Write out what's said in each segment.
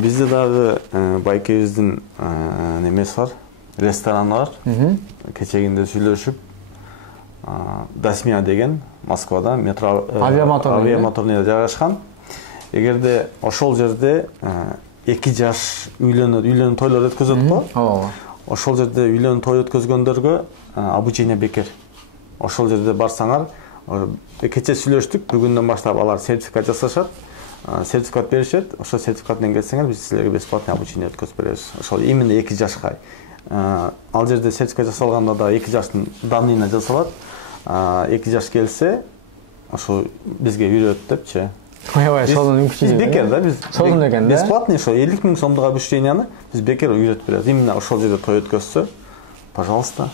Бизде дагы байкебиздин немеси бар, рестораны бар. Кечегинде сүйлөшүп, Дасмия деген Москвада метро авиамоторунда жайгашкан. Эгерде ошол жерде 2 жаш үйлөнүү тойлор өткөзөт го. Ошол жерде үйлөнүү той өткөзгөндөргө обучение бекер. Ошол жерде барсаңар, кече сүйлөштүк, бүгүндөн баштап алар сертификат жасашат. Сертификат беришет. Ошол сертификат менен келсеңер, биз силерге бесплатный обучение өткөзүп беребиз. Ошол именно 2 жашка. Ал жерде сертификат жасалганда да 2 жаштын данныйына жасалат. 2 жаш келсе, ошо бизге үйрөт депчи. Аябай сонун мүмкүнчүлүк. Бекер да биз. Сонун экен да. Бесплатный ошо 50 000 сомдук обученияны биз бекер үйрөтүп беребиз. Именно ошол жерде той өткөзсө, пожалуйста.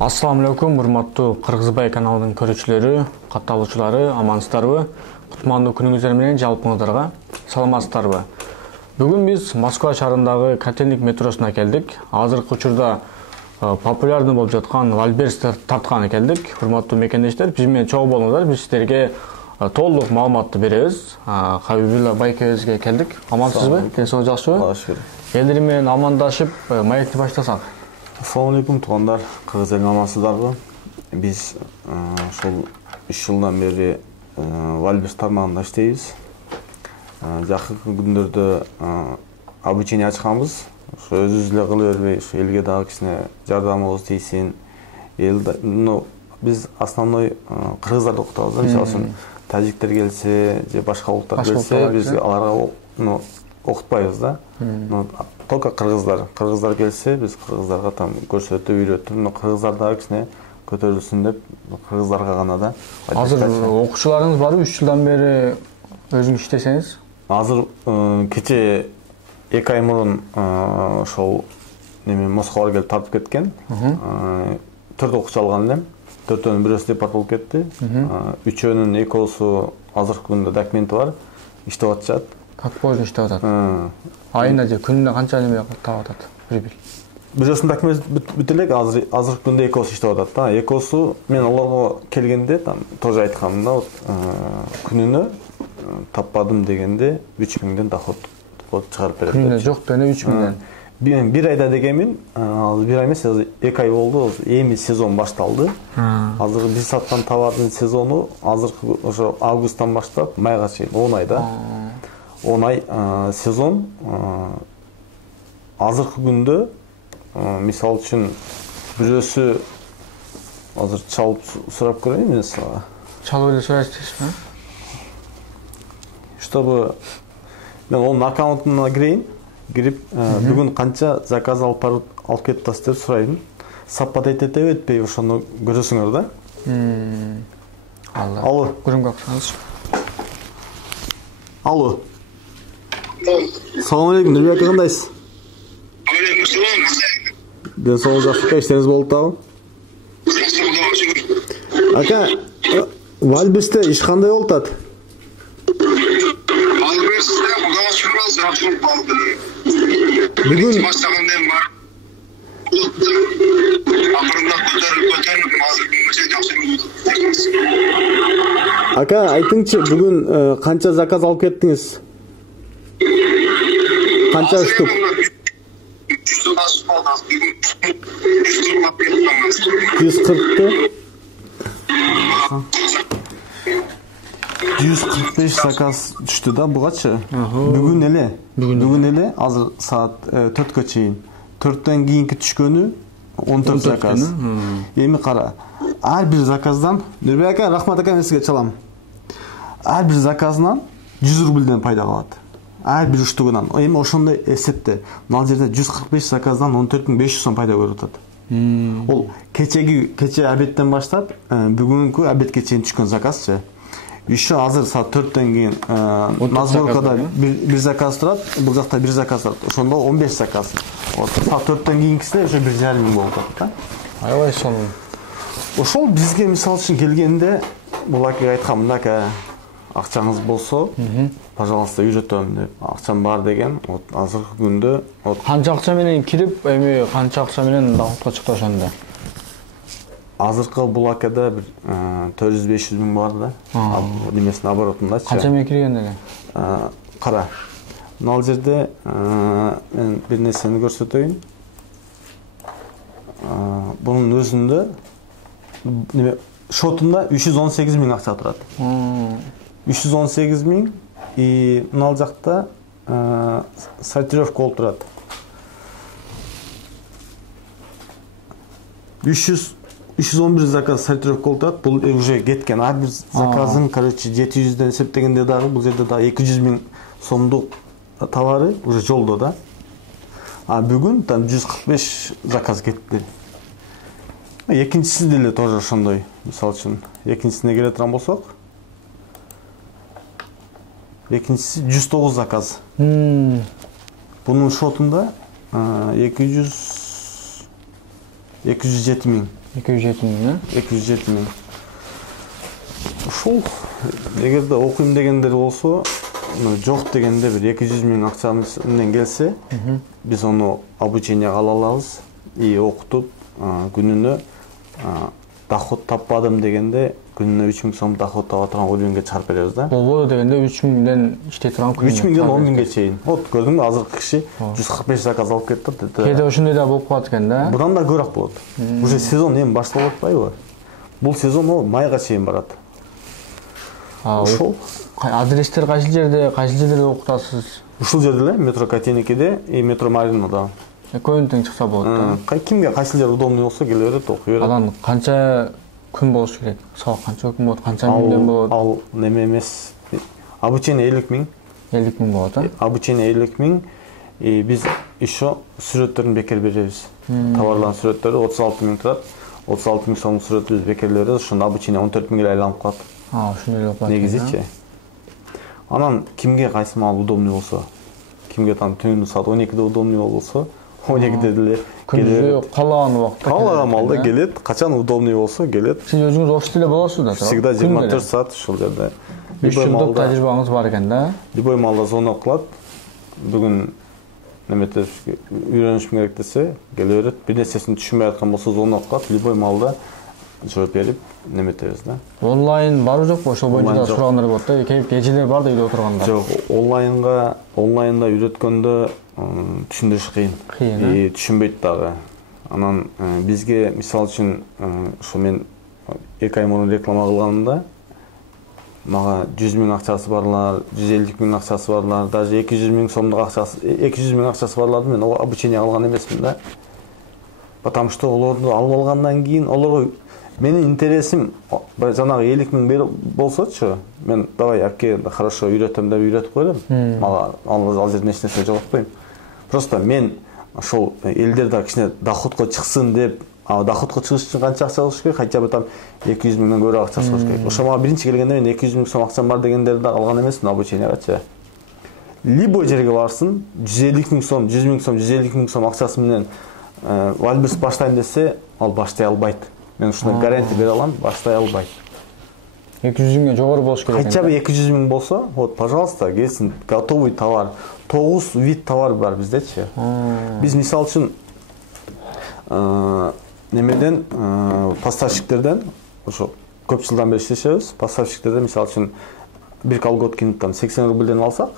Ассаламу алейкум, урматтуу Кыргызбай каналынын көрүүчүлөрү, катталуучулары, амансыздарбы? Кутмандуу күнүңүздөр менен жалпыңыздарга саламатсыздарбы? Бүгүн биз Москва шаарындагы Котельник метросуна келдик. Азыркы учурда популярный болуп жаткан Вальберс тартканы келдик. Урматтуу мекендештер, биз менен чогуу болуңуздар. Биз силерге толук маалыматты беребиз. Хабибулла байкебизге келдик. Амансызбы? Ден соолук жакшыбы? Алла шүгүр. Элдер менен амандашып, маекти баштасак. Ассаламу алейкум туугандар, кыргыз элине амансыздарбы? Биз ушул 3 жылдан бери Вальберс тармагында иштейбиз. Жакынкы күндөрдө обучение ачканбыз. Ошо өзүбүз эле кыла бербей, элге дагы кичине жардамыбыз тийсин. Биз основной кыргыздарды окутабыз. Мисалы үчүн тажиктер келсе, же башка улуттар келсе, биз аларга окутпайбыз да. Только кыргыздар келсе, биз кыргыздарга там көрсөтүп, үйрөтүп, кыргыздар дагы кичине көтөрүлсүн деп, кыргыздарга гана да. Азыр окуучуларыңыз барбы? 3 жылдан бери өзүңүз иштесеңиз? Азыр кече 2 ай мурун ошол Москвага келип тартып кеткен. 4 окуучу алган элем. 4-өнүн бирөөсү депорт болуп кетти. 3-өөнүн экөөсү азыркы күндө документи бар, иштеп атышат. Как бойдон иштеп атат? Айына же күнүнө канча неме таап атат? Бирөөсүнүн документи бүт элек, азыркы күндө экөөсү иштеп атат да. Экөөсү мен аларга келгенде там тоже айткам да, күнүнө таппадым дегенде 3000ден доход чыгарып берет. Күнүнө жок дегенде 3000ден. Bir ayda degemin, bir ay емес, 2 ай oldu, эми сезон башталды. Азыр биз саткан товардын сезону азыркы ошо августтан баштап майга чейин 10 айда. 10 ай сезон азыркы күндө мисалы үчүн бирөөсү азыр чалып сурап көрөйүн мен сага. Чалып эле сурайсызбы? Чтобы мен онун аккаунтуна кирип, бүгүн канча заказ алып кетипсиз деп сурайын. Саппат этетеби этпейби, ошону көрөсүңөр да. Алло. Көрүнгө аксаңыз. Алло. Салам алейкум, Нурбек ака, кандайсыз? Алейкум салам. Ден соолук жакшы, иштериңиз болуп атабы? Ака, Вальберсте иш кандай болуп атат? Вальберсте Кудайга шүкүр жакшы болуп калды. Бүгүн баштаганден бар. Акырындап көтөрүлүп азыр күнгөчө жакшы болуп. Ака, айтыңчы, бүгүн канча заказ алып кеттиңиз? Канча штук? 140 145 заказ түштү да бугачы. Бүгүн эле азыр саат 4кө чейин. 4төн кийинки түшкөнү 14 заказ. Эми кара, ар бир заказдан, Нурбек ака, рахмат ака, мен сизге чалам. Ар бир заказынан 100 рубльден пайда калат. Ар бир штугунан. Эми ошондой эсепте. Мына жерде 145 заказдан 14500 сом пайда көрүп атат. Ол кече обедтен баштап, бүгүнкү обедке чейин түшкөн заказчы. Еще азыр саат 4төн кийин назборкада бир заказ турат, бул жакта бир заказ турат. Ошондо 15 заказ. Саат 4төн кийинкисине уже 1,5 мың болуп атат. Аябай сонун. Ошол бизге мисалы үчүн келгенде бул ака айткан, мындака акчаңыз болсо, пожалуйста, үйрөтөм деп. Акчам бар деген, азыркы күндө канча акча менен кирип, эми канча акча менен доходко чыкты ошондо? Азыркы бул акада бир 400-500 мың бар да. Немесин оборотунда. Канча менен кирген эле? Кара. Мына жерде мен бир нерсени көрсөтөйүн. Bunun özünde şotunda 318 bin akça turат. 318 bin mınal жақта сортировка болуп турат. 311 заказ сортировка болуп турат. Бул уже кеткен. Ар бир заказын, короче, 700ден эсептегенде дагы бул жерде дагы 200 миң сомдук товары уже жолдо да. Бүгүн там 145 заказ кетти. Экинчиси деле тоже ошондой. Мисалы үчүн, экинчисине келе турган болсок, экинчиси 109 заказ. Бунун шотунда 207 миң. 207 миң, 207 миң. Ушул эгерде окуйм дегендер болсо, жок дегенде бир 200 миң акчамыз менен келсе, биз ону обученияга ала алабыз и окутуп күнүнө доход таппадым дегенде күнүнө 3 миң сом доход таба турган уровеньге чыгарып беребиз да. Болбоду дегенде 3 миңден иштей турган күнүнө 3 миңден 10 миңге чейин. Вот көрдүңбү, азыркы киши 145 заказ алып кетти. Кээде ошондой да болуп калат экен да. Будан да көбүрөөк болот. Уже сезон эми башталып атпайбы? Бул сезон майга чейин барат. Ошол адрестер кайсы жерде окутасыз? Ушул жерде эле метро Котейникиде и метро Маринода. Экөөнүн тең чыкса болот да. Кимге кайсы жер удобный болсо келе берет, окуй берет. Анан канча күн болуш керек? Сабак канча күн болот? Канча миңден болот? Ал неме эмес. Обучение 50 миң. 50 миң болот, а? Обучение 50 миң. Биз еще сүрөттөрүн бекер беребиз. Товарлардын сүрөттөрү 36 миң турат. 36 миң сомдук сүрөттү бекер беребиз. Ошондо обучение 14 миңге айланып калат. Ошондой болуп калат. Негизичи. Анан кимге кайсы маал удобный болсо, кимге там түнү саат 12де удобный болсо, 12де деле күндүзү каалаган убакытта. Каалаган маалда келет, качан удобный болсо келет. Сиз өзүңүз офисте болосуз да? Всегда 24 саат ушул жерде. 3 жылдык тажрыйбаңыз бар экен да? Любой маалда звонок кылат. Бүгүн неметип үйрөнүшүм керек десе, келе берет. Бир нерсесин түшүнбөй аткан болсо звонок кылат. Любой маалда жооп берип неметебиз да. Онлайн барбы жокпу? Ошол боюнча сурагандар болот да. Кечелер бар да үйдө отурганда. Жок, онлайнда үйрөткөндө түшүндүрүш кыйын. Түшүнбөйт дагы. Анан бизге мисалы үчүн ошо мен 2 ай мурун реклама кылганымда мага 100 миң акчасы барлар, 150 миң акчасы барлар, даже 200 миң сомдук акчасы, 200 миң акчасы барларды мен обучение алган эмесмин да. Потому что олорду алып алгандан кийин олорго менин интересим жанагы 50 миң болсочу, мен давай аке хорошо үйрөтөм деп үйрөтүп коелум. Мага ал жерде эч нерсе жоготпойм. Просто мен ошол элдер да кичине доходко чыксын деп, доходко чыгыш үчүн канча акча алыш керек? Хотя бы там 200 миңден көбүрөөк акча алыш керек. Ошо мага биринчи келгенде мен 200 миң сом акчам бар дегендерди да алган эмесмин обучениягачы. Либо жерге барсын, 150 миң сом, 100 миң сом, 150 миң сом акчасы менен Вальберс баштайм десе, ал баштай албайт. Мен ушуна гарантия бере алам, баштай албайт. 200 миңге жогору болуш керек. Хотя бы 200 миң болсо, вот, пожалуйста, келсин, готовый товар. 9 вид товар бар биздечи. Биз мисалы үчүн немеден поставщиктерден, ошо көп жылдан бери иштешебиз. Поставщиктерден мисалы үчүн бир колготкини там 80 рубльден алсак,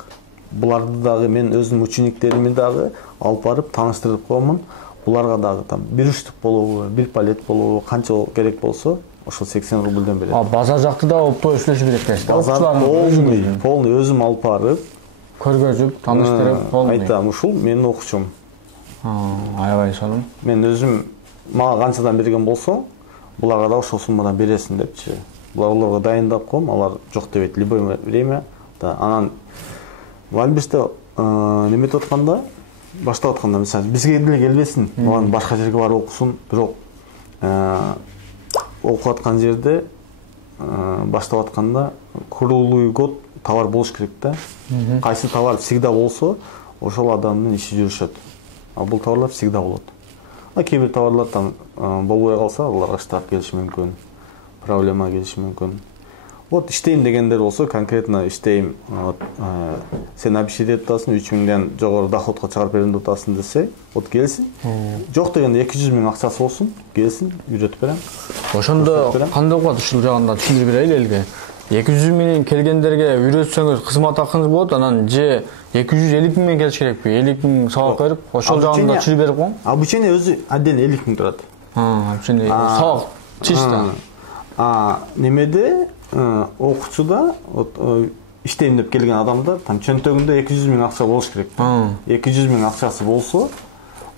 буларды дагы мен өзүмдүн учениктерими дагы алып барып тааныштырып коемун. Буларга дагы там бир үчтүк болобу, бир палет болобу, канча керек болсо, ошол 80 рубльден берет. Базар жакты да оптоо иштеши керек дейсиз. Полный өзүм алып барып, көргөзүп, тааныштырып, полный. Айтам, ушул менин окуучум. Аябай сонун. Мен өзүм мага канчадан берген болсо, буларга да ошол суммадан бересиң депчи. Буларга дайындап коем, алар жок дебейт любой время. Анан Вальберсте неметип атканда, баштап атканда, мисалы, бизге деле келбесин, анан башка жерге барып окусун, бирок окуп аткан жерде баштап атканда круглый год товар болуш керек да. Кайсы товар всегда болсо, ошол адамдын иши жүрүшөт. А бул товарлар всегда болот. Кээ бир товарлар там болбой калса, аларга штраф келиши мүмкүн, проблема келиши мүмкүн. Вот иштейм дегендер болсо, конкретно иштейм, сен обещать этип атасың, 3 миңден жогору доходко чыгарып берем деп атасың десе, вот келсин. Жок дегенде 200 миң акчасы болсун, келсин, үйрөтүп берем. Ошондо кандай кылат ушул жагында түшүндүрүп берели элге. 200 менен келгендерге үйрөтсөңүз кызмат акыңыз болот, анан же 250 менен келиш керекпи? 50 000 сабак берип, ошол жагында чыр берип коюң. Обучение өзү отдельно 50 000 турат. Обучение сабак чисто. Немеде окуучуда иштейм деп келген адамда там чөнтөгүндө 200 000 акча болуш керек. 200 000 акчасы болсо,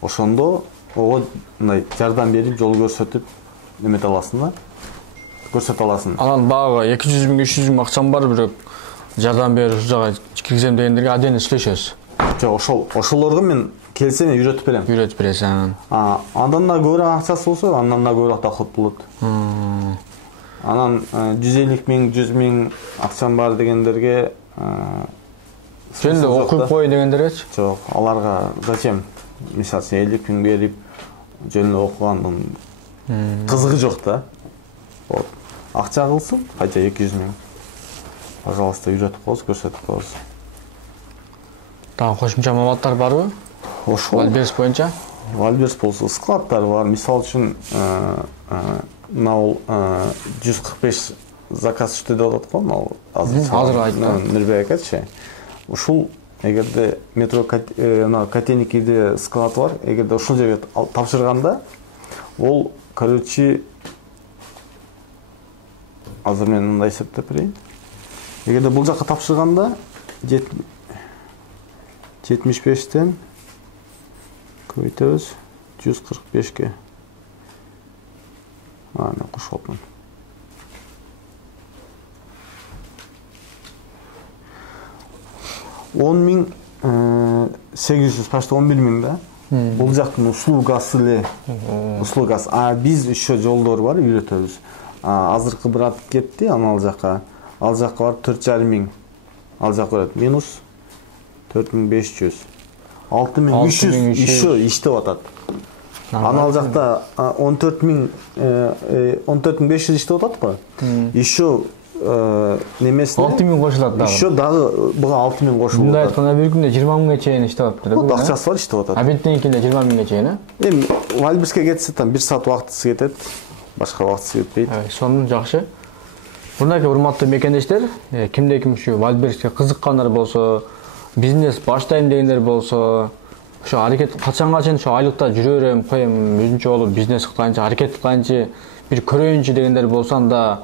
ошондо ого мындай жардам берип, жол көрсөтүп немете аласың да. Көрсөтө аласың. Анан багы 200 000, 300 000 акчам бар, бирок жардам берип жага киргизем дегендерге отдельно иштешөбүз. Жок, ошолорго мен келсем үйрөтүп берем. Үйрөтүп бересиң. Андан да көбүрөөк акчасы болсо, андан да көбүрөөк доход болот. Анан 150 000, 100 000 акчам бар дегендерге жөнүндө окуп кой дегендергечи? Жок, аларга зачем? Мисалы 50 000 берип жөнүндө окугандын кызыгы жок да. Вот. Акча кылсын, кайта 200 000. Пожалуйста, үйрөтүп коебуз, көрсөтүп коебуз. Дагы кошумча маалыматтар барбы? Ошол Вальберс боюнча? Вальберс болсо складдар бар. Мисалы үчүн мынау 145 заказ иштеди деп атат го, мынау азыр айтты. Нурбек акачы. Ушул эгерде метро Котельникиде склад бар, эгерде ушул жерге тапшырганда, ол короче азыр мен мындай эсептеп берейин. Эгерде бул жакка тапшырганда 75тен көбөйтөбүз 145ке. Мен кошуптмун. 10.800, почти 11.000 да. Бул жактын услугасы эле. Услугасы. Биз еще жолдор бар, үйрөтөбүз. Азыркы брат кетти, ал жакка. Ал жакка барып 4.500. Ал жакка барат минус 4.500. 6.300 еще иштеп атат. Ал жакта 14.500 иштеп атат го. Еще немесине 6.000 кошулат дагы. Еще дагы буга 6.000 кошулат. Мындай айтканда бир күндө 20 000га чейин иштеп атат. Вот акчасы бар иштеп атат. Беттенкинде 20 000га чейин, Эми Вальберске кетсе там 1 саат убактысы кетет. Башка убактысы кетпейт. Сонун жакшы. Мурдагы урматтуу мекендештер, кимде-ким ушу Вальберске кызыккандар болсо, бизнес баштайм дегендер болсо, ошо аракет качанга чейин ошо айлыкта жүрө берем, коем, өзүнчө болуп бизнес кылайынчы, аракет кылайынчы, бир көрөйүнчү дегендер болсо, анда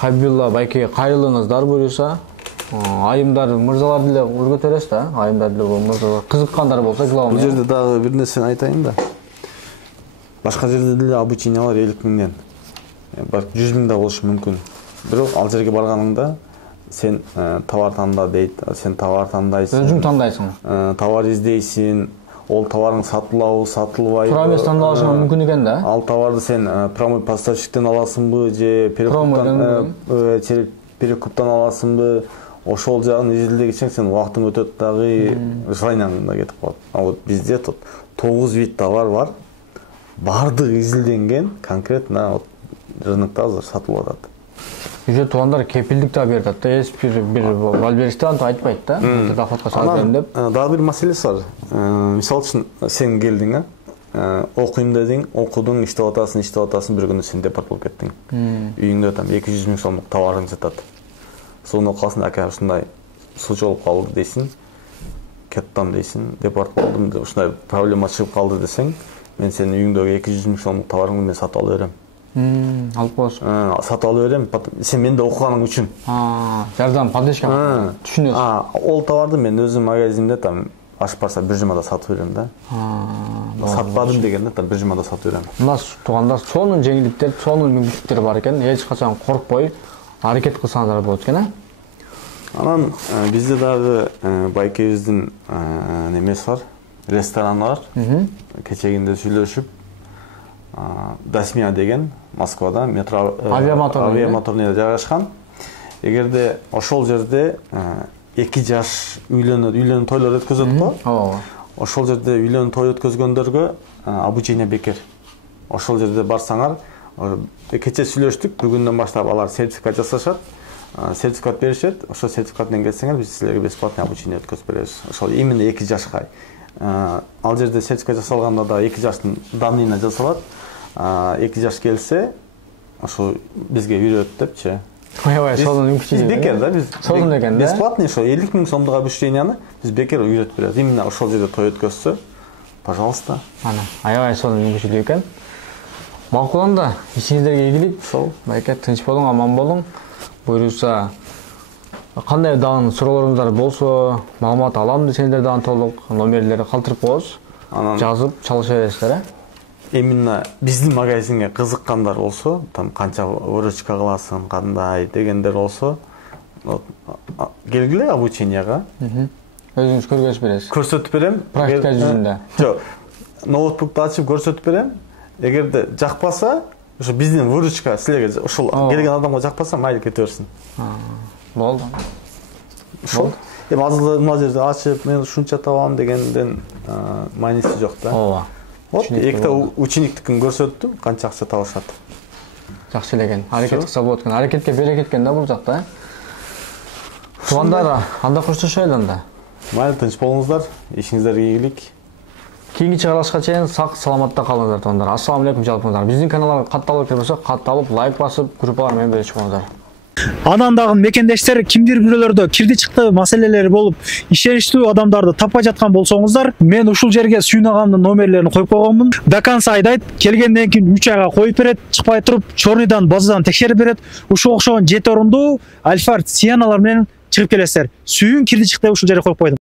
Хабибулла байкеге кайрылыңыздар буюрса, айымдар, мырзалар деле өргөтө бересиз да, айымдар деле мырзалар кызыккандар болсо, главный. Бул жерде дагы бир нерсени айтайын да. Башка жерде деле обучение бар 50 000ден. Бар 100 000 да болушу мүмкүн. Бирок ал жерге барганыңда сен товар танда дейт, сен товар тандайсың. Өзүң тандайсың. Товар издейсиң, ол товарың сатылабы, сатылбайбы. Тура эмес тандап алышың мүмкүн экен да. Ал товарды сен прямой поставщиктен аласыңбы же перекуптан аласыңбы? Ошол жагын изилдегиче сен убактың өтөт дагы желанияң да кетип калат. Вот бизде 9 вид товар бар. Бардыгы изилденген, конкретно рынокто азыр сатылып атат. Үйдө туугандар кепилдик да берет да, эч бир Вальберсте антип айтпайт да. Доходко салып берем деп. Дагы бир маселеси бар. Мисалы үчүн сен келдиң, окуйм дедиң, окудуң, иштеп атасың, бир күндө сен депорт болуп кеттиң. Үйүңдө там 200 000 сомдук товарың жатат. Соны калсың, ака ушундай случай болуп калды дейсиң. Кеттам дейсиң, депорт болдум, ушундай проблема чыгып калды десең, мен сенин үйүңдөгү 200 000 сомдук товарыңды мен сатып ала берем. Алып коесуң. Сатып ала берем, сен менде окуганың үчүн. Жардам, поддержка. Түшүнөсүң. Ол товарды мен өзүм магазиндे там ашып барса 1 жумада сатып берем да. Сатпадым дегенде там 1 жумада сатып берем. Мына туугандар сонун жеңилдиктер, сонун мүмкүнчүлүктөр бар экен. Эч качан коркпой аракет кылсаңыздар болот экен, Анан бизде дагы байкебиздин немеси бар, ресторан бар. Кечегинде сүйлөшүп, Дасмия деген Москвада метро авиамоторунда жайгашкан. Эгерде ошол жерде 2 жаш үйлөнүү тойлор өткөзөт го. Ошол жерде үйлөнүү той өткөзгөндөргө обучение бекер. Ошол жерде барсаңар, кече сүйлөштүк, бүгүндөн баштап алар сертификат жасашат. Сертификат беришет. Ошол сертификат менен келсеңер, биз силерге бесплатный обучение өткөзүп беребиз. Ошол именно 2 жашка. Ал жерде сертификат жасалганда да 2 жаштын данныйына жасалат. 2 жаш келсе, ошо бизге үйрөт депчи. Аябай сонун Биз бекер да, биз сонун экен да. Бесплатный ошо 50 000 сомдук обученияны биз бекер үйрөтүп беребиз. Именно ошол жерде той өткөзсө, пожалуйста. Ана, аябай сонун мүмкүнчүлүк экен. Макул анда, ишиңиздерге ийгилик. Сол. Байке тынч болуң, аман болуң. Буйруса кандай дагы суроолоруңуздар болсо, маалымат алам десеңиздер дагы толук номерлерди калтырып коебуз. Анан Жазып чалыша бересиздер, именно биздин магазинге кызыккандар болсо, там канча выручка кыласың, кандай дегендер болсо, келгиле обученияга. Өзүңүз көргөзүп бересиз. Көрсөтүп берем. Практика жүзүндө. Жок. Ноутбукту ачып көрсөтүп берем. Эгерде жакпаса, ошо биздин выручка силерге ушул келген адамга жакпаса, майли кете берсин. Болду. Ошол. Эми азыр мына жерде ачып, мен ушунча табам дегенден мааниси жок да. Ооба. Вот, экте учениктикин көрсөттү, канча акча табышат. Жакшы эле экен. Аракет кылса болот экен. Аракетке берекет экен да бул жакта. Туугандар, анда коштошойлу анда. Майли тынч болуңуздар, ишиңиздерге ийгилик. Кийинки чыгарылышка чейин сак саламатта калыңыздар туугандар. Ассаламу алейкум жалпыңыздар. Биздин каналга катталып кире болсо, катталып, лайк басып, группалар менен бөлүшүп коңуздар. Анан дагы мекендештер кимдир бирөөлөрдө кирди чыкты маселелери болуп, ишеничтүү адамдарды таппай жаткан болсоңуздар, мен ушул жерге Сүйүн агамдын номерлерин коюп койгонмун. До конца айдайт, келгенден кийин 3 айга коюп берет, чыкпай туруп, чорныйдан, базадан текшерип берет. Ушул окшогон 7 орундуу Альфард Сианалар менен чыгып келесиздер. Сүйүн кирди чыкты ушул жерге коюп койдум.